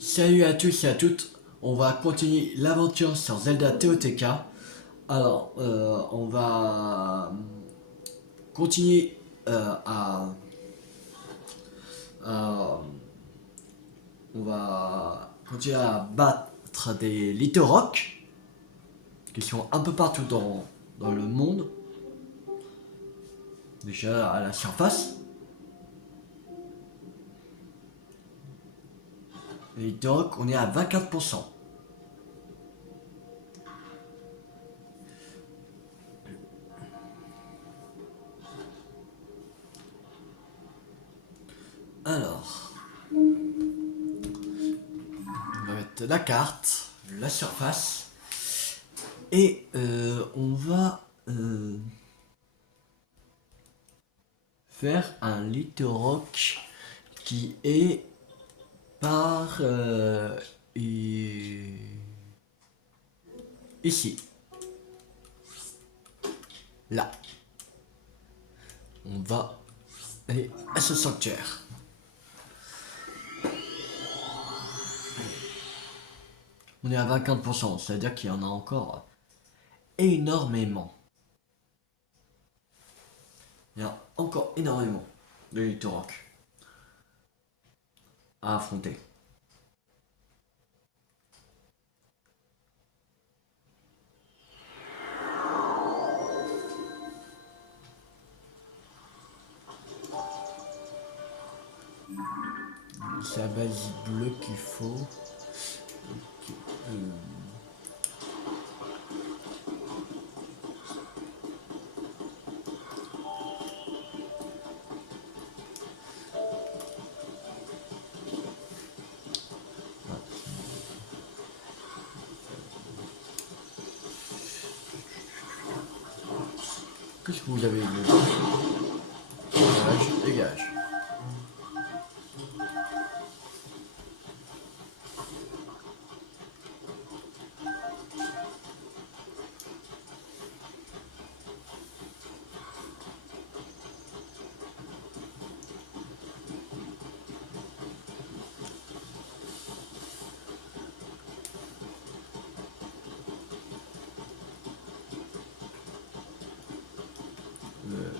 Salut à tous et à toutes, on va continuer l'aventure sur Zelda TOTK. Alors, on va continuer à- on va continuer à battre des Little Rock qui sont un peu partout dans le monde. Déjà à la surface. Les Little Rock, on est à 24%. Alors, on va mettre la carte, la surface, et on va faire un Little Rock qui est par ici, là. On va aller à ce sanctuaire. On est à 50%, c'est-à-dire qu'il y en a encore énormément. Il y a encore énormément de Little Rock à affronter. C'est la base bleue qu'il faut. Ok, Qu'est-ce que vous avez vu? Dégage, dégage.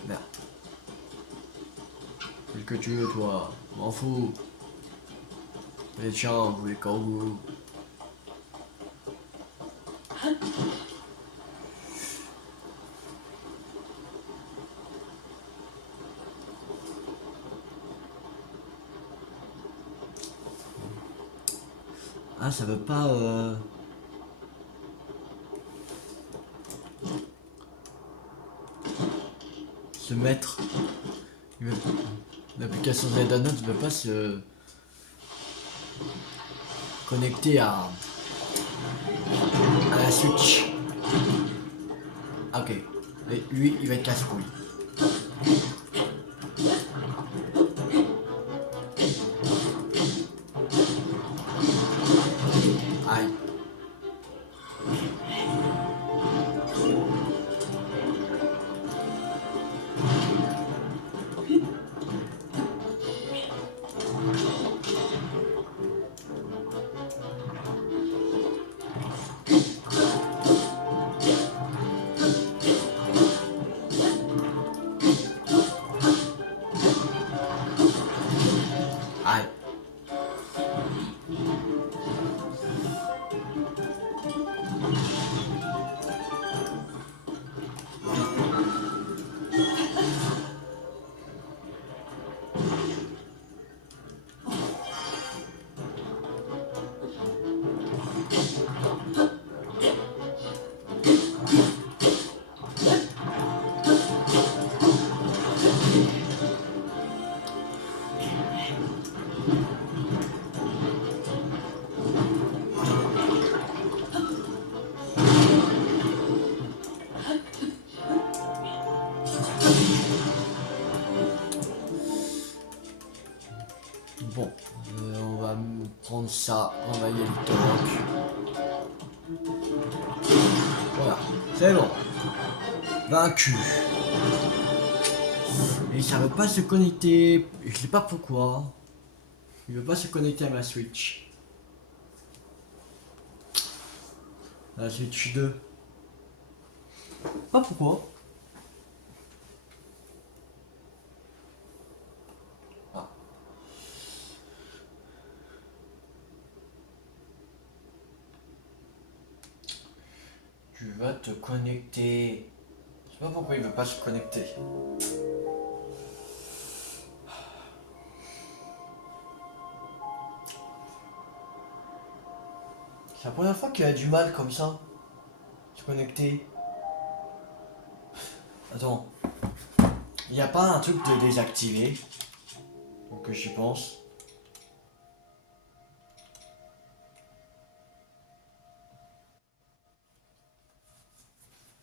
Merde. Qu'est-ce que tu veux, toi? M'en fous. Les chiens, vous les kangourous. Ah, ça veut pas se mettre. L'application Zelda Note ne veut pas se connecter à la Switch. Ok. Et lui, il va être casse-couille. Aïe. Aïe. Bon. On va prendre ça. On va y aller le rock. Voilà. C'est bon. Vaincu. Et ça veut pas se connecter. Je sais pas pourquoi. Il veut pas se connecter à ma Switch. la Switch 2. Pas pourquoi. Ah. Tu vas te connecter. Je sais pas pourquoi il veut pas se connecter. C'est la première fois qu'il a du mal comme ça. Se connecter. Attends. Il n'y a pas un truc de désactiver. Donc que j'y pense.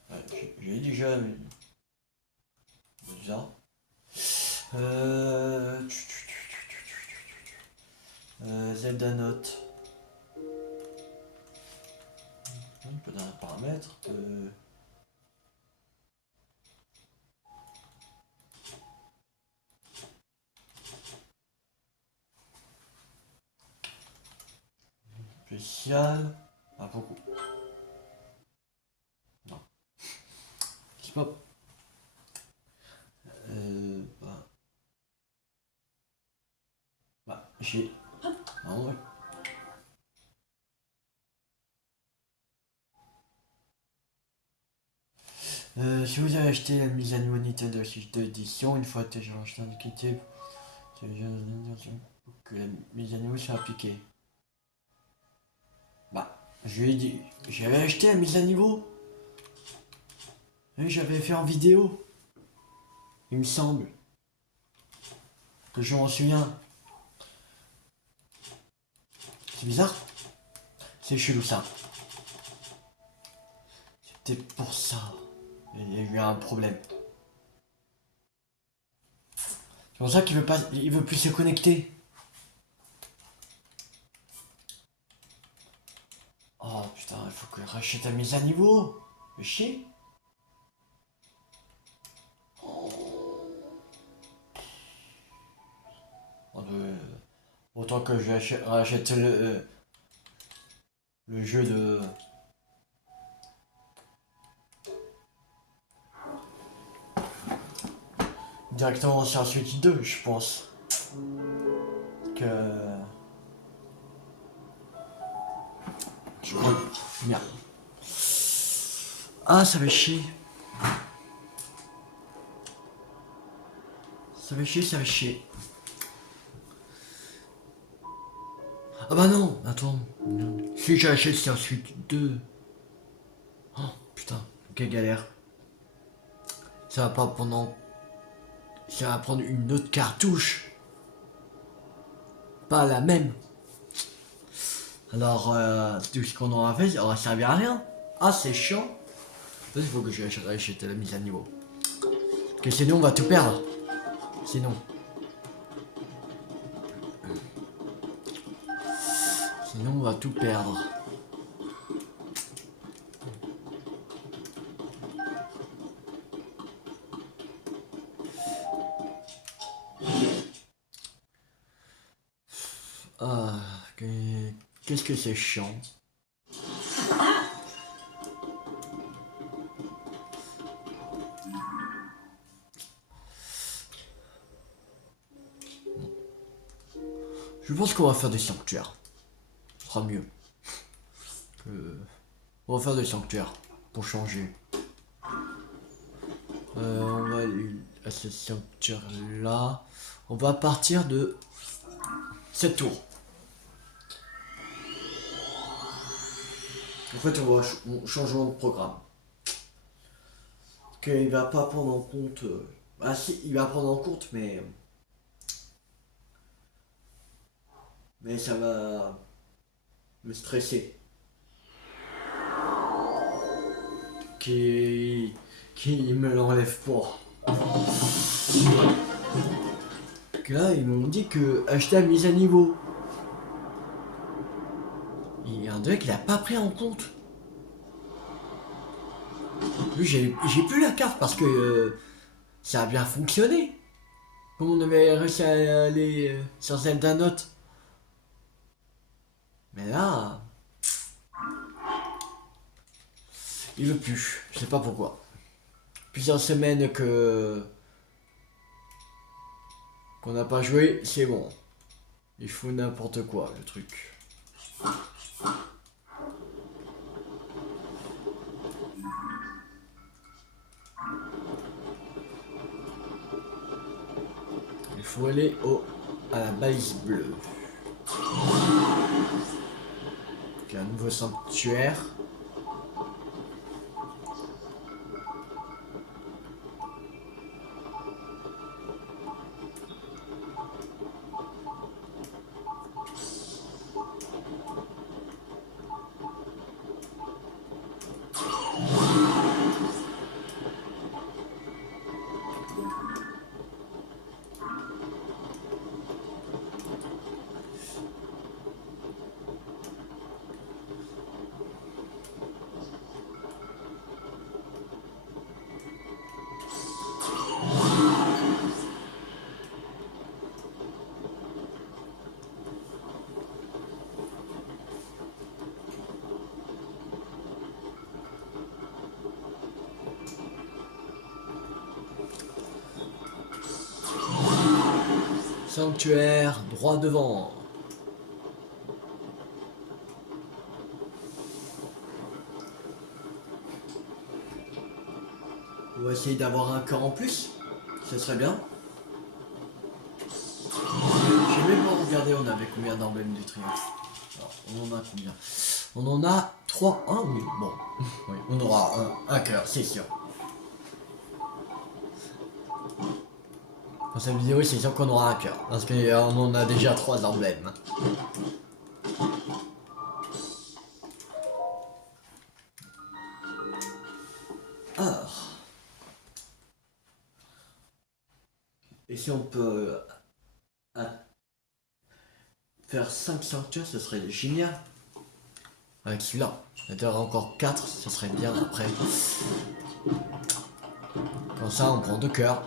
Ouais, j'ai déjà ça. Zelda Note. On peut dans un paramètre. Spécial. Ah, beaucoup. Non. C'est pas. J'ai. Ah ouais. Si vous avez acheté la mise à niveau Nintendo Switch 2 édition, une fois téléchargé indiqué que la mise à niveau soit appliquée. Bah, je lui ai dit, j'avais acheté la mise à niveau. Oui, j'avais fait en vidéo. Il me semble que je m'en souviens. C'est bizarre. C'est chelou ça. C'était pour ça. Il y a eu un problème. C'est pour ça qu'il veut pas, il veut plus se connecter. Oh putain, il faut que je rachète la mise à niveau. Fais chier. Autant que je rachète le jeu de. Directement sur la Switch 2, je pense. Que. Je crois. Merde. Ah, ça fait chier. Ça fait chier, ça fait chier. Ah bah non, attends. Si j'achète sur Switch 2. Oh putain, quelle galère. Ça va pas pendant. Ça va prendre une autre cartouche. Pas la même. Alors, tout ce qu'on aura fait, ça aura servi à rien. Ah, c'est chiant. Il faut que je rachète la mise à niveau. Parce que sinon, on va tout perdre. Sinon. Sinon, on va tout perdre. Ah, qu'est-ce que c'est chiant. Je pense qu'on va faire des sanctuaires. Ce sera mieux. On va faire des sanctuaires pour changer. On va aller à ce sanctuaire là. On va partir de cette tour. En fait, on change de programme. Qu'il va pas prendre en compte. Ah si, il va prendre en compte, mais. Mais ça va me stresser. Qui me l'enlève pas. Que là, ils m'ont dit que acheter la mise à niveau. Il y a un deck qu'il a pas pris en compte. Lui, j'ai plus la carte parce que ça a bien fonctionné. Comme on avait réussi à aller sur Zelda Note. Mais là. Il veut plus, je sais pas pourquoi. Plusieurs semaines qu'on n'a pas joué, c'est bon. Il faut n'importe quoi le truc. Il faut aller à la balise bleue. Donc, un nouveau sanctuaire. Sanctuaire, droit devant. On va essayer d'avoir un cœur en plus. Ce serait bien. J'ai même pas regardé, on avait combien d'emblèmes du triomphe. Alors, on en a combien? On en a 3. Ah oui, bon. Oui, on aura un cœur, c'est sûr. Dans cette vidéo, c'est sûr qu'on aura un cœur. Parce qu'on en a déjà 3 emblèmes. Alors. Et si on peut faire 5 sanctuaires, ce serait génial. Avec celui-là. Il y en aura encore 4, ce serait bien après. Comme ça, on prend 2 cœurs.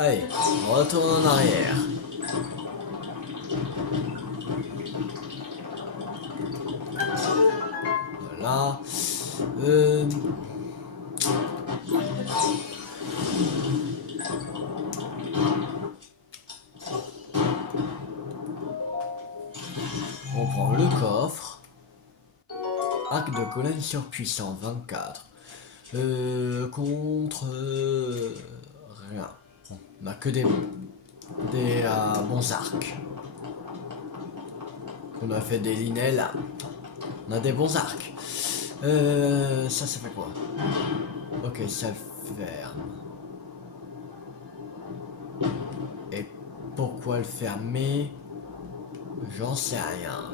Allez, on retourne en arrière. Voilà. On prend le coffre. Arc de colonne surpuissant 24. Contre rien. On a que des bons arcs. On a fait des linets là. On a des bons arcs. Ça fait quoi? Ok, ça ferme. Et pourquoi le fermer? J'en sais rien.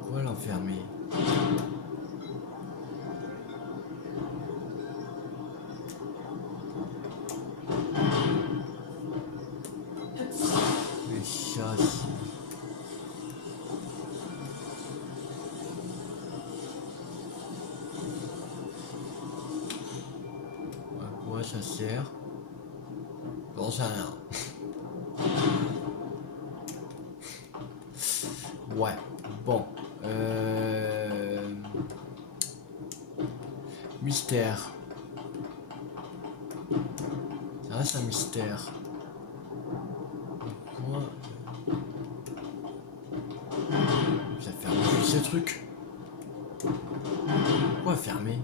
Pourquoi l'enfermer? Les chasses. À quoi ça sert? J'en sais rien. Ouais, bon. Mystère. Ça reste un mystère. Pourquoi ça ferme juste ces trucs? Pourquoi fermer?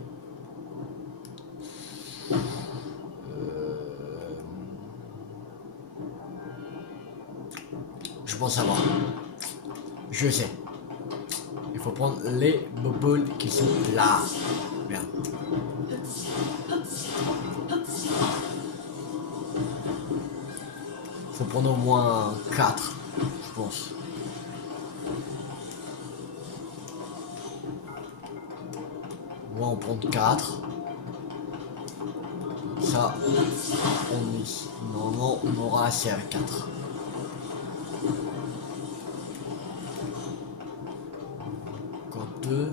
Je pense savoir. Je sais. Il faut prendre les boboles qui sont là. Merde. Faut prendre au moins 4, je pense. On va en prendre 4. Ça, normalement, on aura assez avec 4. Encore 2.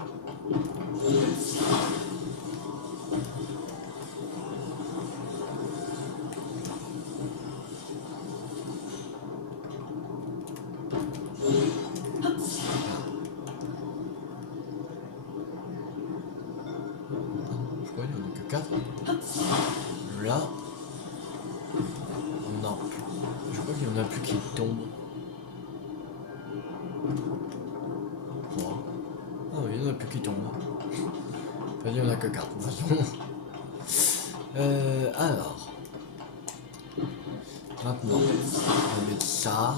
4. Là. Non. Je crois qu'il y en a plus qui tombent. 3. Ah oui, il y en a plus qui tombent. Il y en a que 4 de toute façon. Alors. Maintenant, on va mettre ça.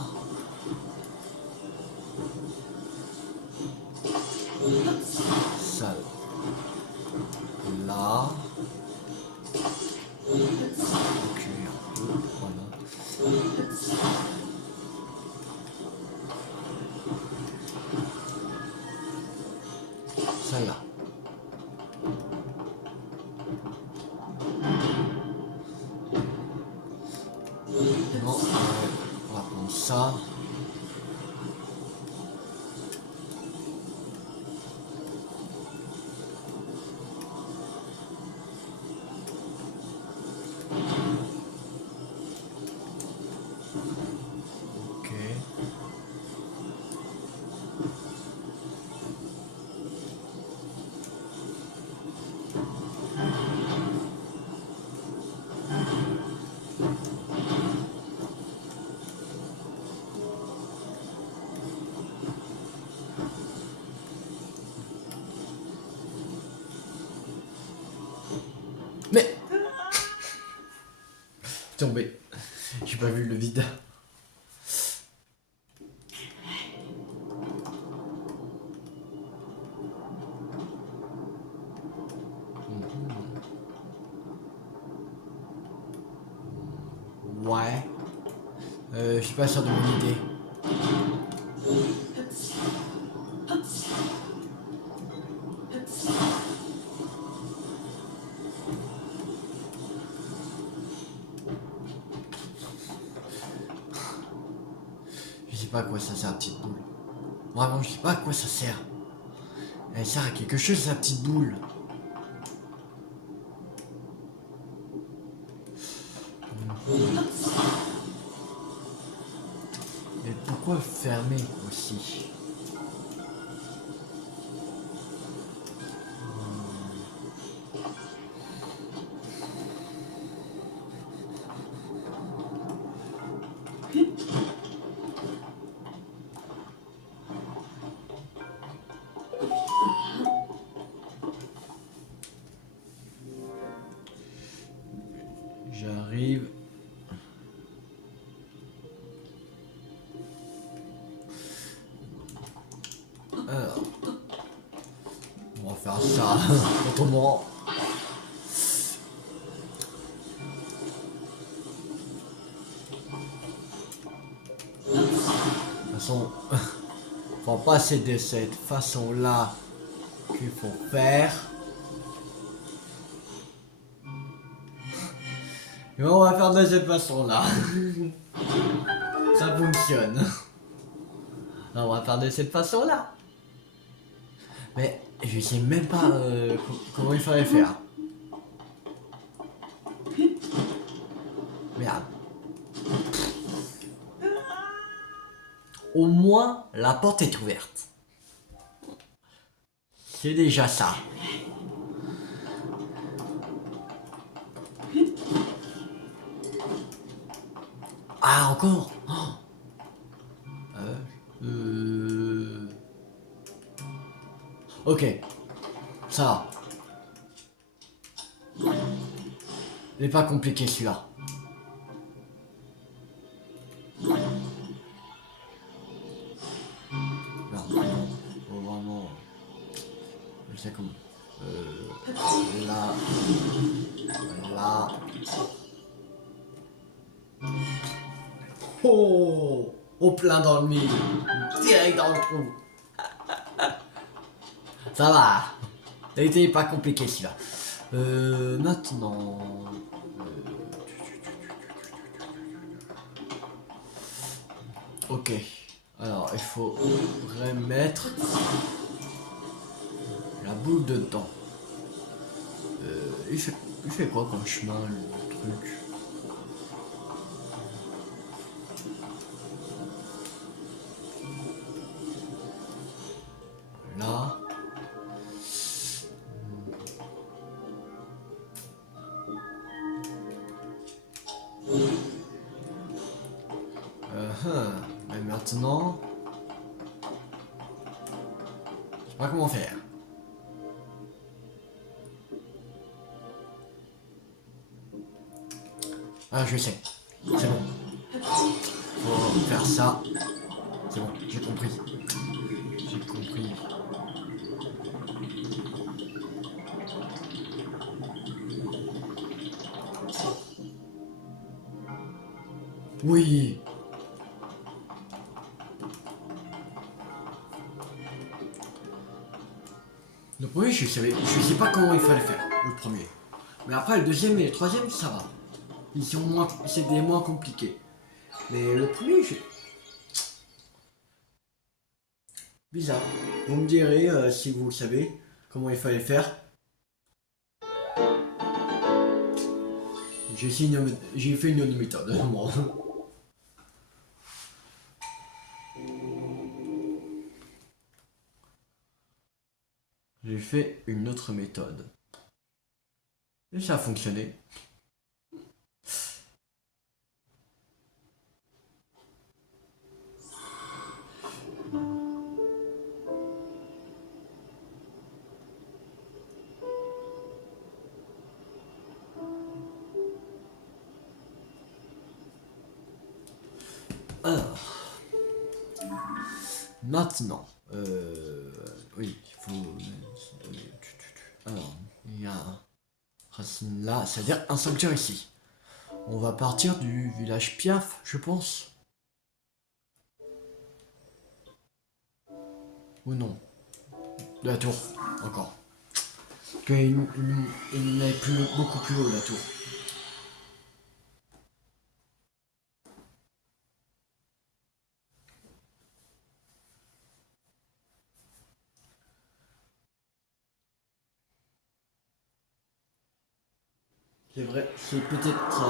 Ça. Là. Ok, un peu. Voilà. Ça là. Non, on va prendre ça. Ok. Mais tombé. J'ai pas vu le vide. Ouais. Je suis pas sûr de mon idée. Je sais pas à quoi ça sert la petite boule. Vraiment, je sais pas à quoi ça sert. Elle sert à quelque chose, sa petite boule. Mais pourquoi fermer aussi? J'arrive. Alors. On va faire ça. Autrement. De toute façon. Faut pas c'est de cette façon-là qu'il faut faire. Et on va faire de cette façon-là. Ça fonctionne. Alors, on va faire de cette façon-là. Mais je sais même pas comment il fallait faire. Merde. Au moins, la porte est ouverte. C'est déjà ça. Ah, encore oh. Ok. Ça va. Il n'est pas compliqué celui-là. Faut vraiment... Je sais comment. Là. Là. Oh, au plein dans le mille. Direct dans le trou. Ça va. Il était pas compliqué celui-là. Maintenant... Ok. Alors, il faut remettre la boule dedans. Il fait quoi comme chemin, le truc? Là. maintenant... Je sais pas comment faire. Ah, je sais. C'est bon. Faut faire ça. C'est bon, j'ai compris. J'ai compris. Oui. Le premier, je sais pas comment il fallait faire, le premier. Mais après, le deuxième et le troisième, ça va. Ils sont moins, c'est des moins compliqués. Mais le premier, bizarre. Vous me direz si vous savez comment il fallait faire. J'ai fait une autre méthode. Moi. J'ai fait une autre méthode. Et ça a fonctionné. Alors, maintenant, oui, il faut. Alors, il y a un racine là, c'est-à-dire un sanctuaire ici. On va partir du village Piaf, je pense. Ou non? De la tour, encore. Il n'est plus, beaucoup plus haut, la tour. C'est vrai, c'est peut-être...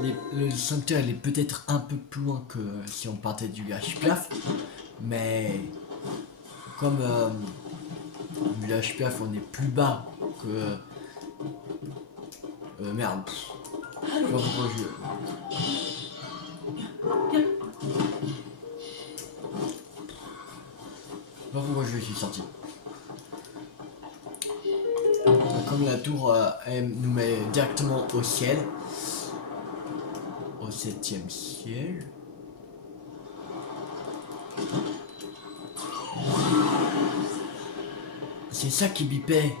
le sanctuaire, il est peut-être un peu plus loin que si on partait du village Piaf. Mais... Comme... le village Piaf, on est plus bas que... merde. Je sais pas pourquoi je suis sorti. Comme la tour elle nous met directement au ciel, au 7e ciel. C'est ça qui bipait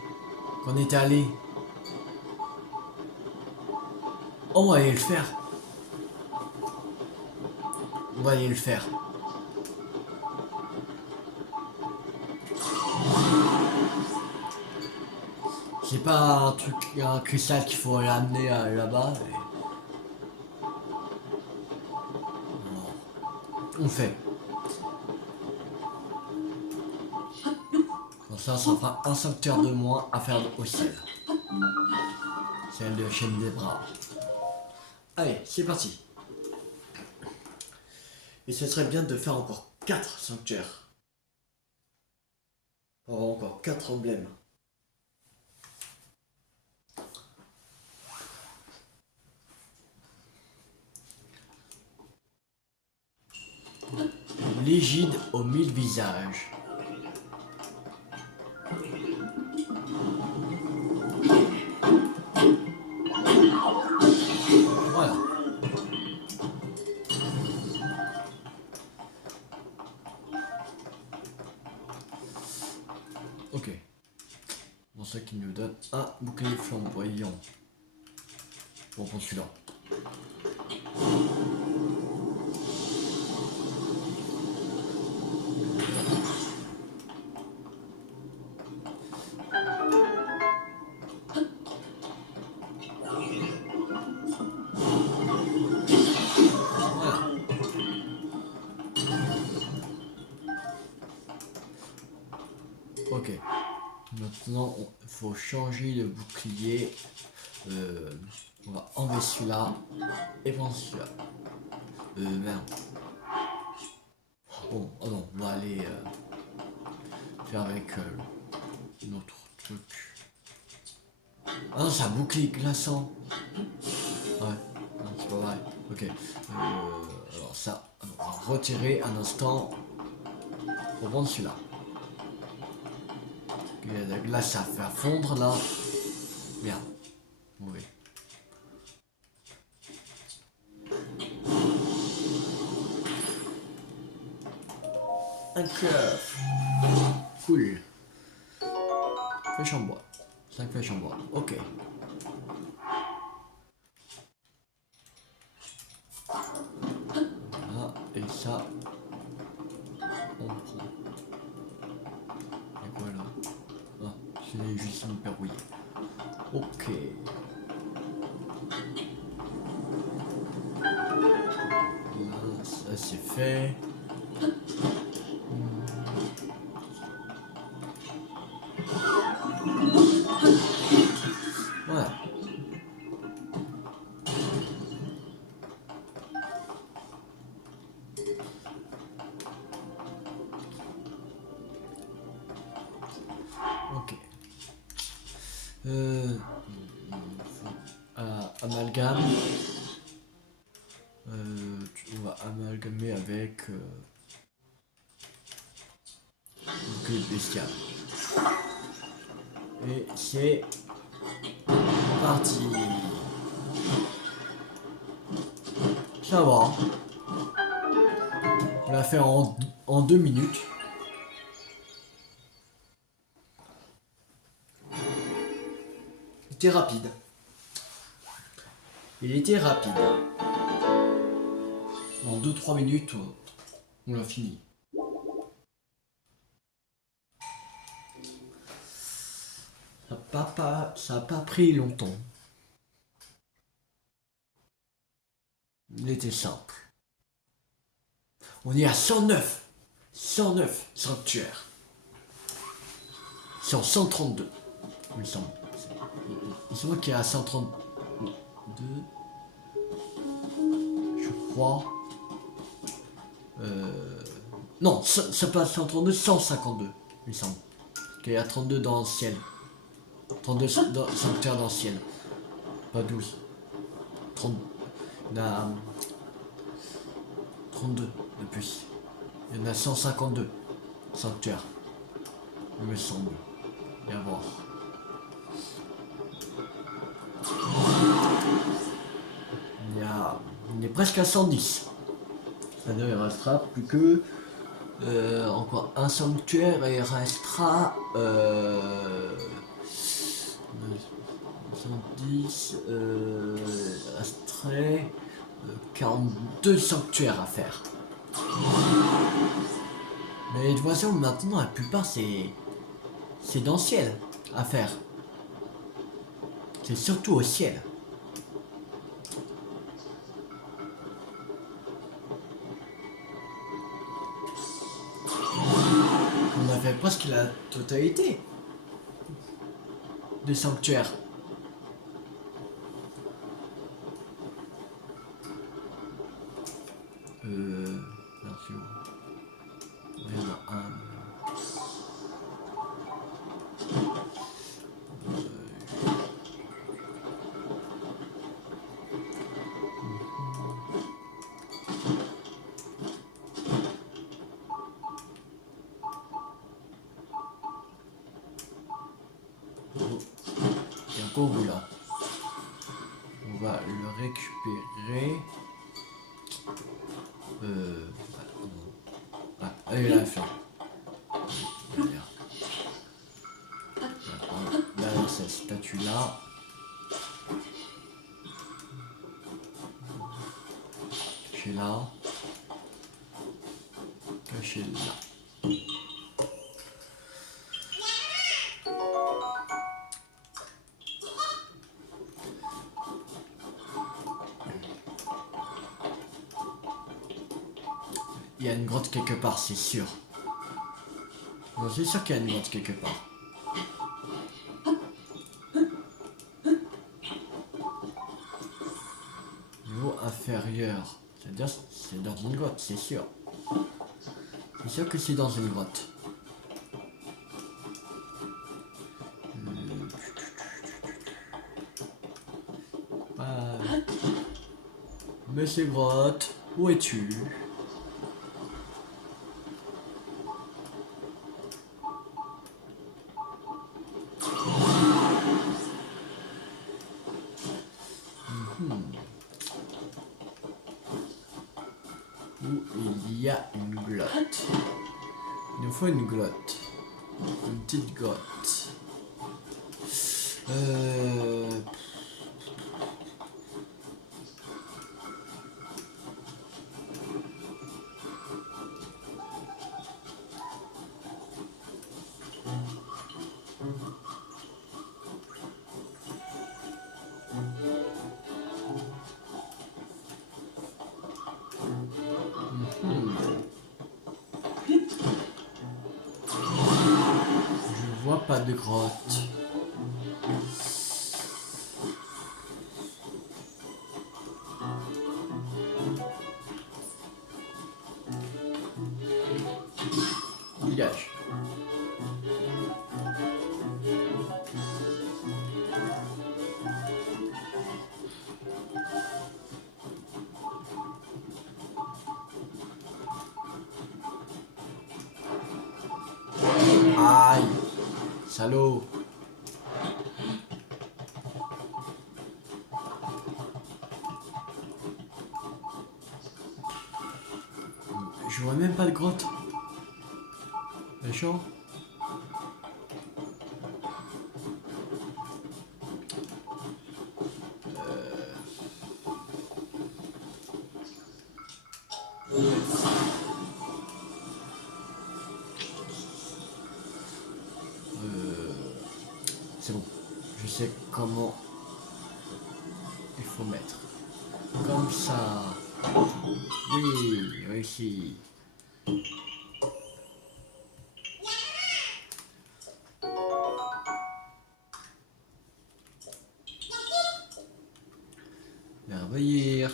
quand on était allé. On va aller le faire. On va aller le faire. C'est pas un truc, un cristal qu'il faut amener là-bas. On fait. Comme ça fera un sanctuaire de moins à faire au ciel. Celle de chaîne des bras. Allez, c'est parti. Et ce serait bien de faire encore 4 sanctuaires. Pour avoir encore 4 emblèmes. L'égide aux 1000 visages. Voilà. Ok. Bon, ça qui nous donne un bouclier flamboyant. Bon, pour celui-là. Ok. Maintenant, il faut changer le bouclier. On va enlever celui-là et prendre celui-là. Merde. Bon, oh non, on va aller faire avec notre truc. Ah non, c'est un bouclier glaçant. Ouais, non, c'est pas vrai. Ok. Alors ça, alors retirer un instant pour prendre celui-là. Il y a de la glace à faire fondre là. Merde. Oui. Un coffre. Cool. Flèche en bois. 5 flèches en bois. Ok. Voilà. Et ça. On prend. Et voilà. Ah, c'est juste une verrouillé. Ok. Là, ça c'est fait. Voilà. Ok. Amalgame. On va amalgamer avec le bestial. Et c'est parti. Ça va. On l'a fait en 2 minutes. C'était rapide. Il était rapide. En 2-3 minutes, on l'a fini. Ça a pas pris longtemps. Il était simple. On est à 109. 109 sanctuaires. C'est en 132. Il me semble. C'est moi qui est à 132. Je crois. Non, c'est pas 132, 152. Il me semble. Il y a 32 dans le ciel. 32 sanctuaires dans le ciel. Pas 12. 30. Il y en a 32 de plus. Il y en a 152 sanctuaires. Il me semble. Et à voir. Il est presque à 110. C'est-à-dire il restera plus que encore un sanctuaire et il restera 110 il resterait 42 sanctuaires à faire. Mais de toute façon maintenant la plupart c'est dans le ciel à faire. C'est surtout au ciel. On a fait presque la totalité des sanctuaires. Merci. Il y en a un. Il y a encore vous là. On va le récupérer. Allez, là, fin. Là, cette statue là. Caché là. Caché là. Il y a une grotte quelque part, c'est sûr. Bon, c'est sûr qu'il y a une grotte quelque part. Niveau inférieur. C'est-à-dire, c'est dans une grotte, c'est sûr. C'est sûr que c'est dans une grotte. Monsieur Grotte, où es-tu? y a une glotte. Il nous faut une glotte. Une petite grotte. Je vois pas de grotte. Dégage. Aïe. Salaud. Je vois même pas de grotte. Méchant. C'est bon. Je sais comment il faut mettre. Comme ça. Oui, réussi. Merveilleux.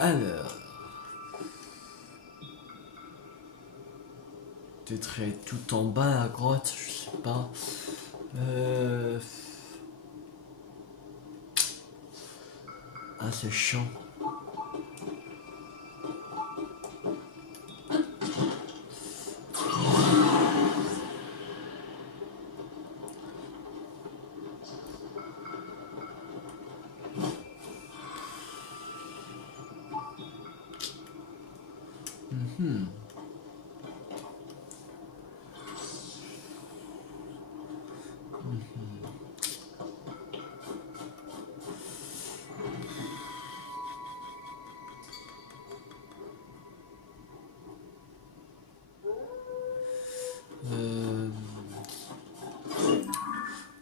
Alors. Peut-être tout en bas à la grotte, je sais pas. Ah, c'est chiant.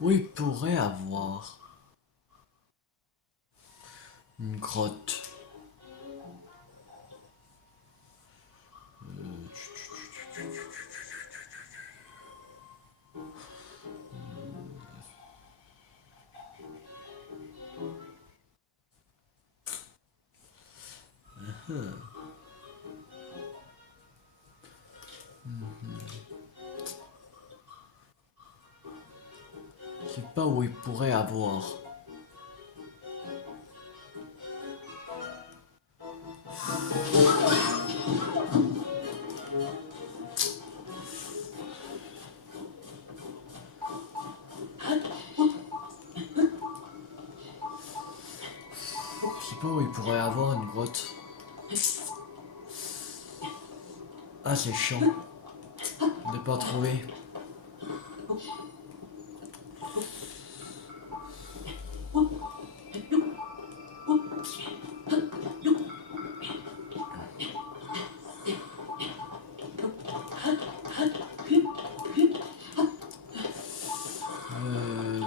Où il pourrait avoir une grotte. Je sais pas où il pourrait avoir. Je sais pas où il pourrait avoir une grotte. Ah, c'est chiant de pas trouver. Euh,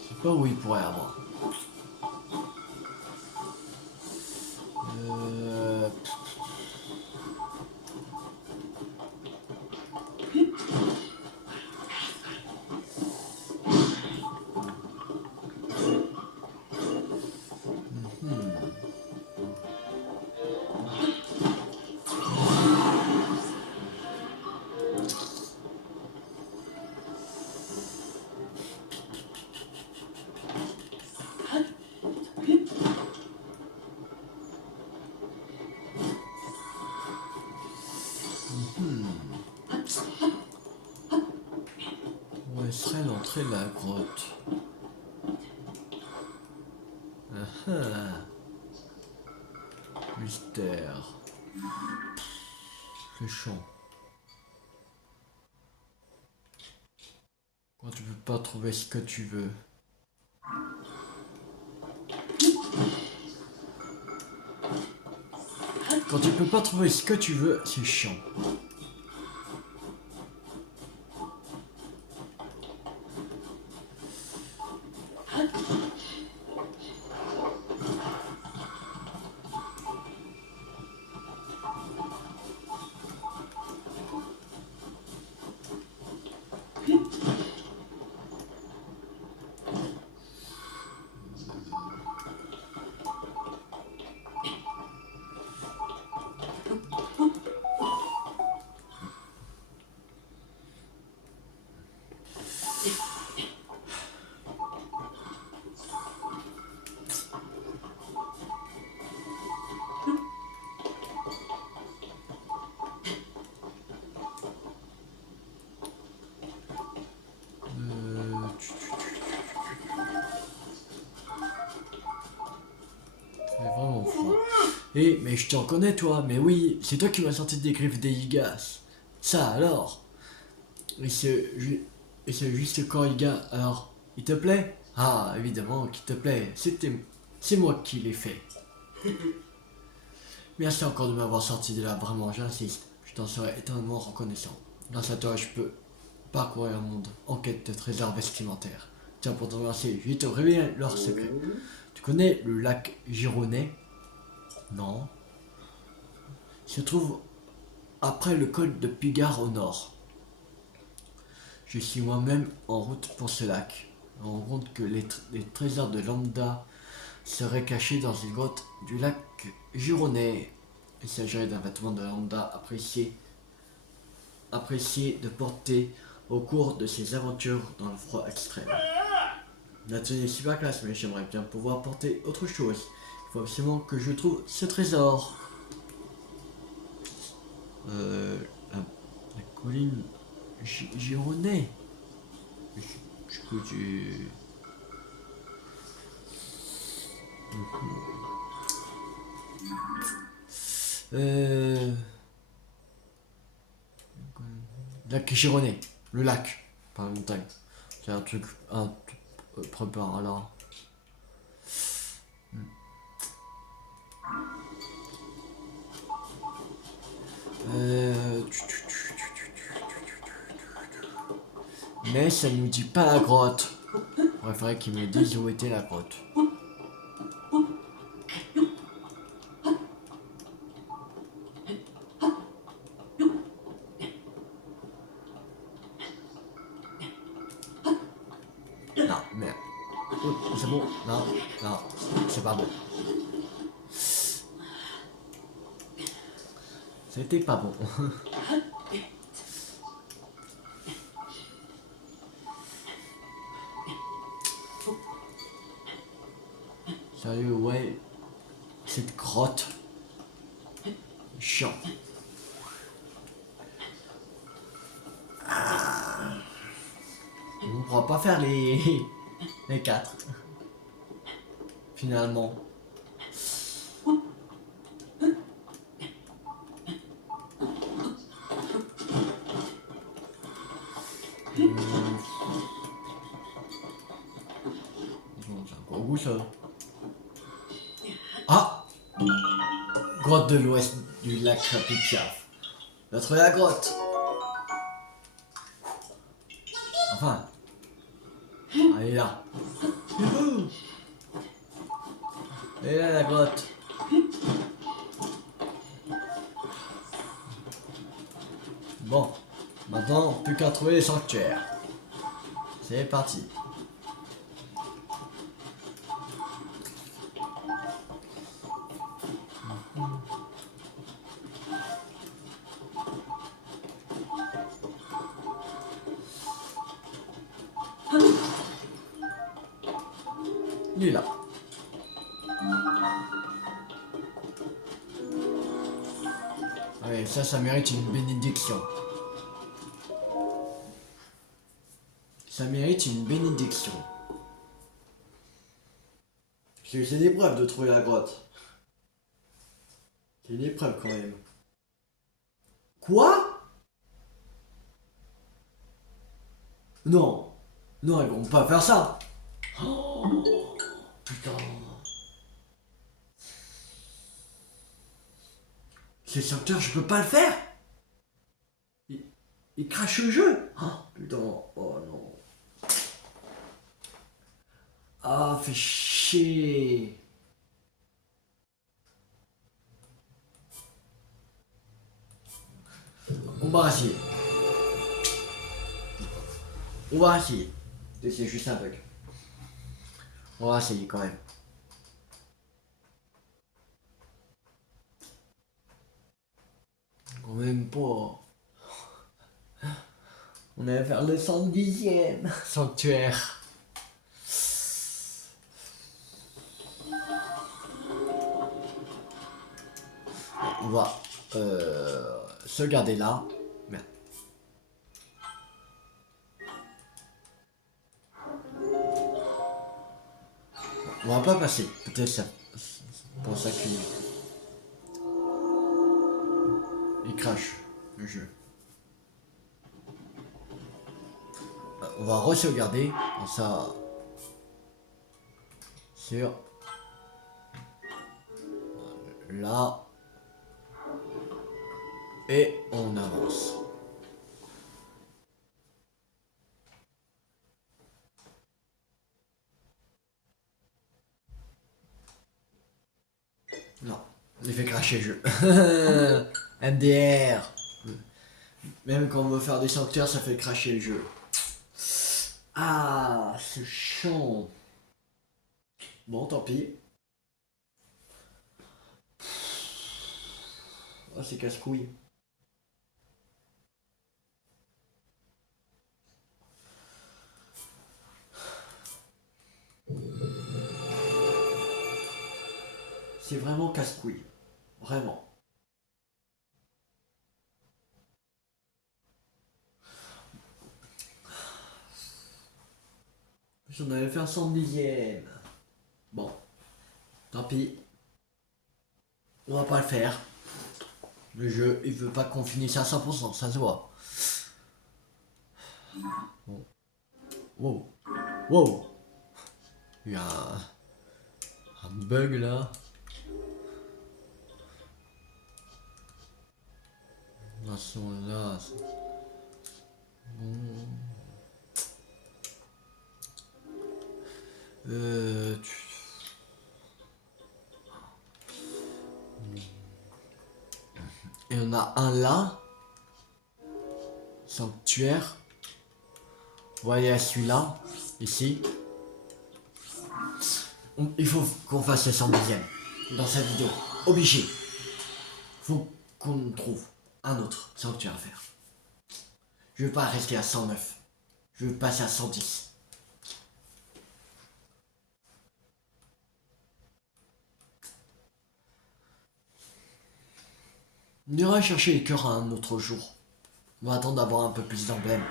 je sais pas où il pourrait avoir. Euh, serait l'entrée de la grotte? Ah ah. Mystère. C'est chaud. Quand tu peux pas trouver ce que tu veux. Quand tu peux pas trouver ce que tu veux, c'est chiant. C'est vraiment froid. Eh, mais je t'en connais toi, mais oui, c'est toi qui m'as sorti des griffes des Igas. Ça alors? Et c'est juste quand Iga, alors, il te plaît? Ah, évidemment qu'il te plaît, c'est moi qui l'ai fait. Merci encore de m'avoir sorti de là, vraiment, j'insiste. Je t'en serai éternellement reconnaissant. Grâce à toi, je peux parcourir le monde en quête de trésors vestimentaires. Tiens, pour te remercier, je vais te révéler leur secret. Tu connais le lac Gironnet? Non. Il se trouve après le col de Pigard au nord. Je suis moi-même en route pour ce lac. On rend compte que les trésors de Lambda seraient cachés dans une grotte du lac Gironnet. Il s'agirait d'un vêtement de Lambda apprécié de porter au cours de ses aventures dans le froid extrême. La tenue est super classe, mais j'aimerais bien pouvoir porter autre chose. Il faut absolument que je trouve ce trésor. La colline Gironnet. Du coup, tu... Lac Gironnet. Le lac, pas la montagne. C'est un truc... prépare alors. Mais ça nous dit pas la grotte. Il faudrait qu'ils me disent où était la grotte. Non, merde. Oh, c'est bon. Non, non, c'est pas bon. C'était pas bon. Sérieux, ouais. Cette grotte. Chiant. On ne pourra pas faire les 4. Finalement. Bon, c'est un gros goût ça. Ah! Grotte de l'ouest du lac Pipiaf. On a trouvé la grotte. Enfin. Elle est là. Youhou! Elle est là la grotte. Bon. Maintenant, plus qu'à trouver les sanctuaires. C'est parti. Il est là. Ouais, ça mérite une bénédiction. Ça mérite une bénédiction. C'est une épreuve de trouver la grotte. C'est une épreuve quand même. Quoi? Non. Non, ils vont pas faire ça. Oh, putain. Ces sauveteurs, je peux pas le faire. Il crache le jeu. Oh, putain. Oh non. Ah, fait chier. On va essayer. On va essayer. C'est juste un bug. On va essayer quand même. Quand même pas. On allait faire le 110e sanctuaire. On va se garder là. Merde. On va pas passer. Peut-être ça. Pour ça qu'il crache le jeu. On va re-sauvegarder. Comme ça. Sur. Là. Et on avance. Non, il fait cracher le jeu. MDR. Même quand on veut faire des sanctuaires, ça fait cracher le jeu. Ah, c'est chiant. Bon, tant pis. Ah, c'est casse-couille. C'est vraiment casse-couille. Vraiment. J'en avais fait un 110e. Bon. Tant pis. On va pas le faire. Le jeu, il veut pas qu'on finisse à 100%, ça se voit. Bon. Wow. Wow. Il y a un bug là. Là, là. Bon. Et on a un là. Sanctuaire. On va aller à celui-là. Ici. Il faut qu'on fasse le 110e dans cette vidéo. Obligé. Faut qu'on trouve un autre sanctuaire à faire. Je veux pas rester à 109. Je veux passer à 110. On ira chercher les cœurs un autre jour. On va attendre d'avoir un peu plus d'emblèmes.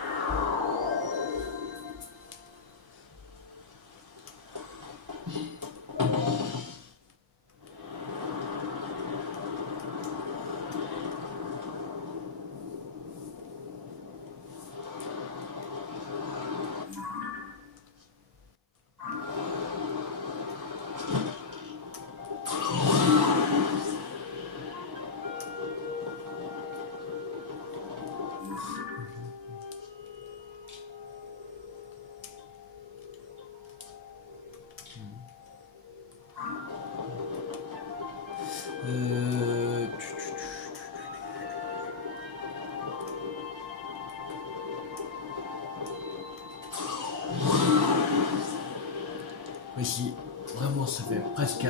Mais si vraiment ça fait presque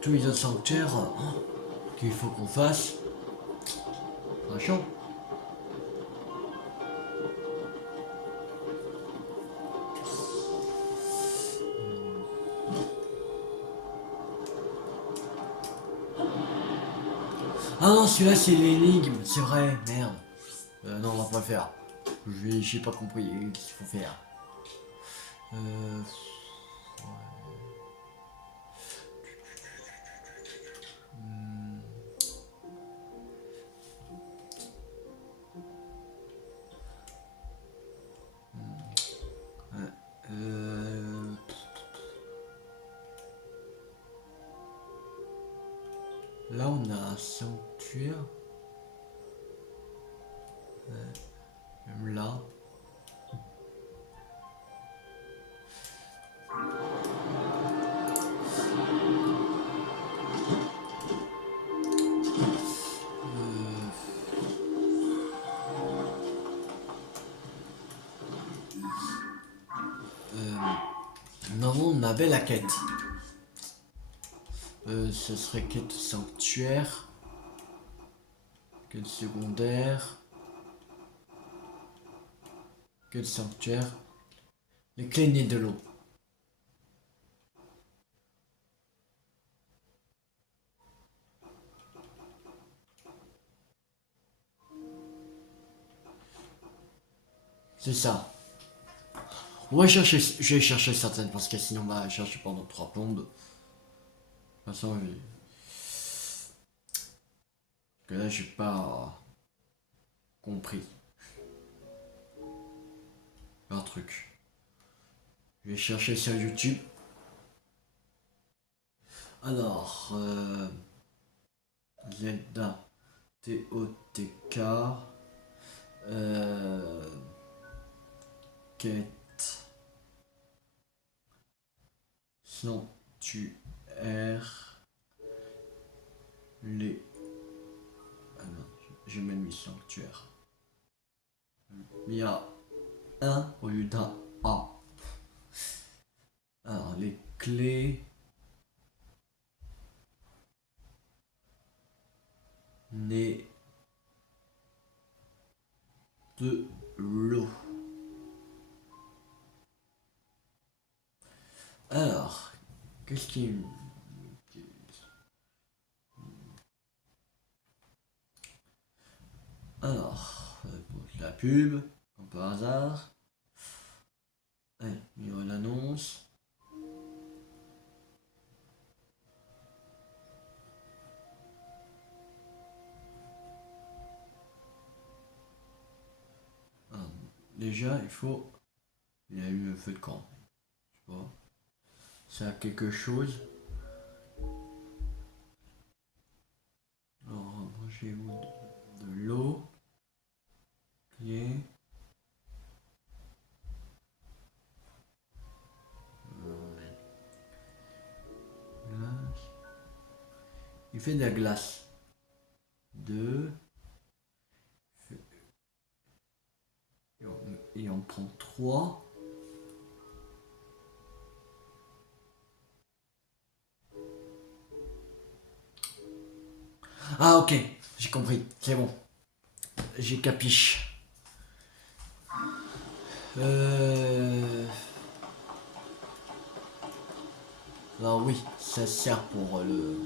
tous les autres sanctuaires qu'il faut qu'on fasse. Franchement. Ah non, celui-là c'est l'énigme, c'est vrai, merde. Non, on va pas le faire. J'ai pas compris ce qu'il faut faire. Ouais. Hmm. Ouais. Là on a un sanctuaire. Ouais. Même là. Normalement on avait la quête. Ce serait quête sanctuaire. Quête secondaire. Quête sanctuaire. Les clés nées de l'eau. C'est ça. On va chercher, je vais chercher certaines parce que sinon on va chercher pendant 3 plombes. De toute façon, que là j'ai pas compris leur truc. Je vais chercher sur YouTube. Alors, Zelda TOTK quête sanctuaire les ah non, j'ai même mis sanctuaire. Il y a un au lieu d'un A. Alors les clés nées de l'eau. Alors, qu'est-ce qui... Alors, la pub, comme par hasard. Ouais, il y aura l'annonce. Déjà, il faut... Il y a eu un feu de camp. Tu vois. Ça a quelque chose. Alors, mangez-vous de l'eau. Clé. Glace. Il fait de la glace. 2. Et on prend 3. Ah ok, j'ai compris, c'est bon. J'ai capiche. Alors oui, ça sert pour le...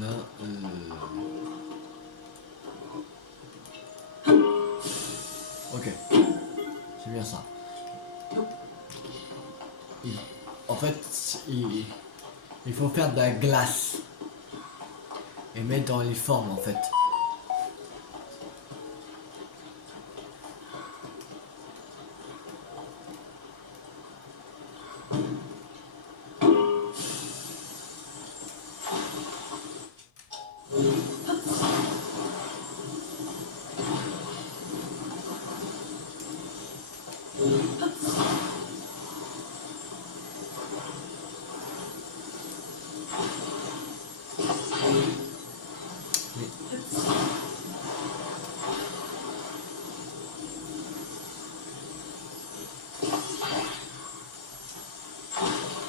Là, ok, c'est bien ça. En fait, il faut faire de la glace. Et mettre dans les formes en fait.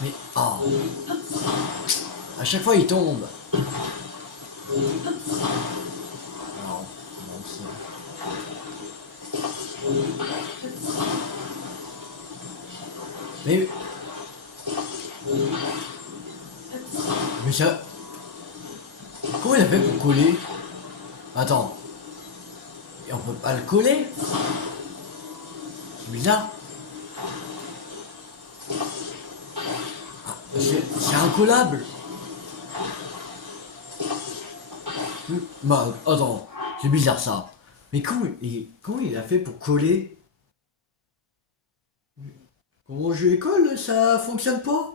Mais oh, à chaque fois il tombe. Non, non, c'est... Mais... Mais ça... Comment il a fait pour coller? Attends. Et on peut pas le coller? C'est bizarre. C'est incollable. Bah, attends. C'est bizarre ça. Mais comment il a fait pour coller? Comment je les colle? Ça fonctionne pas?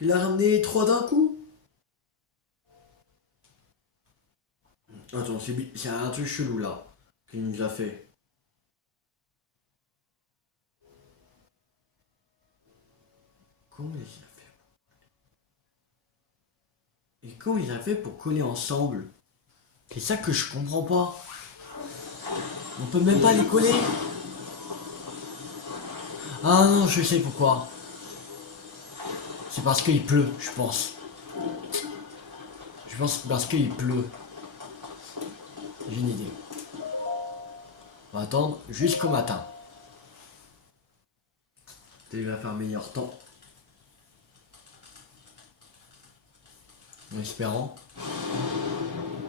Il a ramené trois d'un coup? Attends, c'est un truc chelou là. Qu'il nous a fait. Comment il a fait? Et comment il a fait pour coller ensemble? C'est ça que je comprends pas. On peut même pas les coller. Ah non, je sais pourquoi. C'est parce qu'il pleut, je pense. Je pense que parce qu'il pleut. J'ai une idée. On va attendre jusqu'au matin. Il va faire meilleur temps. En espérant.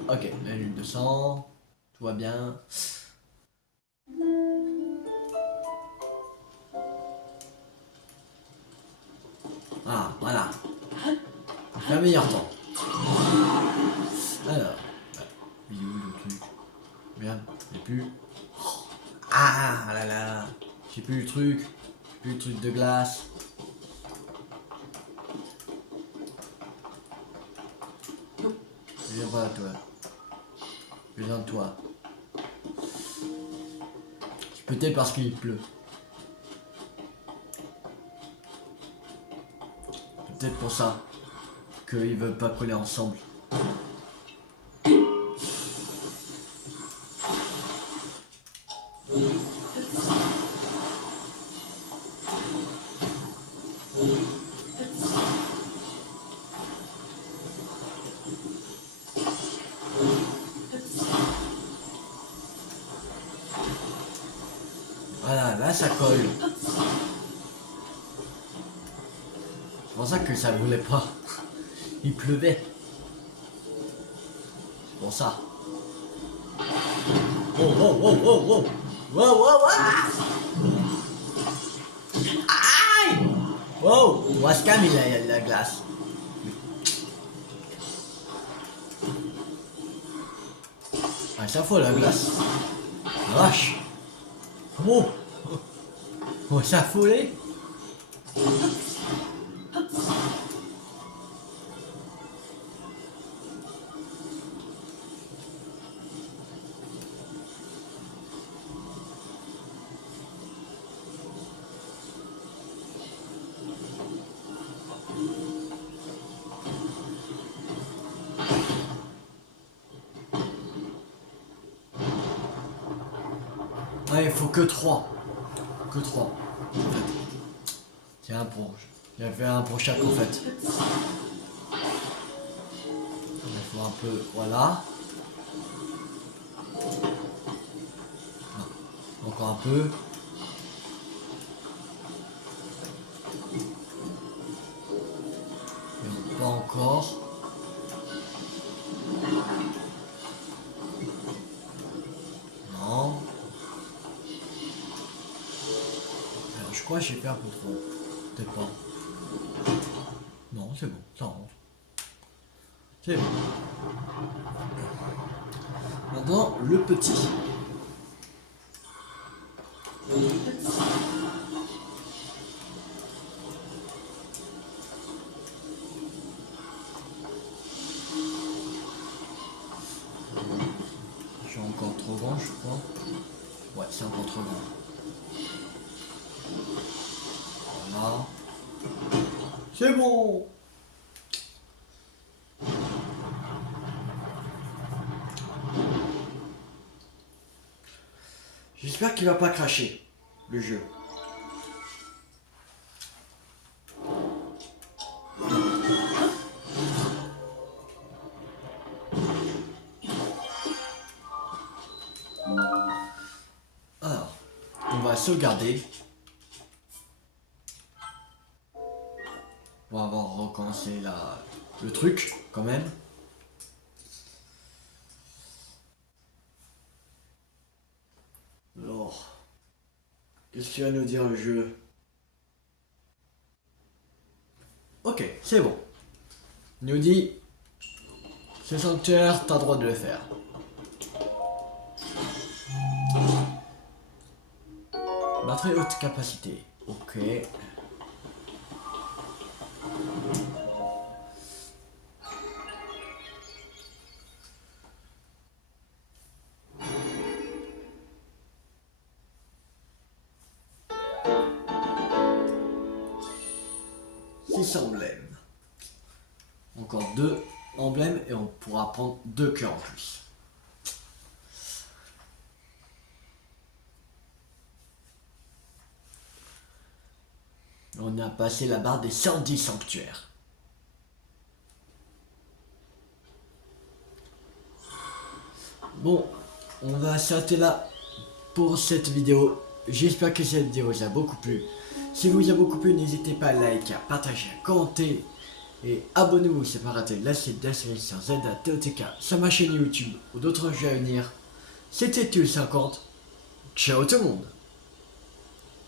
Ok, la lune de sang. Tout va bien. Ah, voilà. Il fait un meilleur temps. Alors. Il est où le truc? Merde, il n'y a plus. Ah là là. J'ai plus le truc. J'ai plus le truc de glace. Viens pas toi. J'ai besoin de toi. C'est peut-être parce qu'il pleut. C'est peut-être pour ça qu'ils veulent pas coller ensemble. Voilà, là ça colle. C'est pour ça que ça voulait pas. Il pleuvait. C'est pour ça. Oh, oh, oh, oh, oh. Wow, wow, wow. Aïe. Wow, Wascam il a la glace. Ah, ça faut la glace. La vache. Oh. Oh, ça affolé. Ouais, il faut que 3. Que 3. En fait. C'est un pour. Il y avait un pour chaque en fait. Il faut un peu. Voilà. Encore un peu. Mais pas encore. Non. Alors, je crois que j'ai fait un peu trop. Peut-être pas. Non, c'est bon, ça rentre. C'est bon. Maintenant, le petit. Je suis encore trop grand, je crois. Ouais, c'est encore trop grand. Voilà. C'est bon. J'espère qu'il va pas cracher, le jeu. Alors, on va sauvegarder. recommencer le truc quand même. Alors, qu'est-ce qu'il va nous dire le jeu? Ok, c'est bon. Il nous dit, ce sanctuaire, t'as le droit de le faire. Batterie haute capacité. Ok. Six emblèmes. Encore 2 emblèmes et on pourra prendre 2 cœurs en plus. On a passé la barre des 110 sanctuaires. Bon, on va s'arrêter là pour cette vidéo. J'espère que cette vidéo vous a beaucoup plu. Si vous a beaucoup plu, n'hésitez pas à liker, à partager, à commenter. Et abonnez-vous si pas raté la suite de la série sur Zelda TOTK sur ma chaîne YouTube ou d'autres jeux à venir. C'était Tulle50. Ciao tout le monde.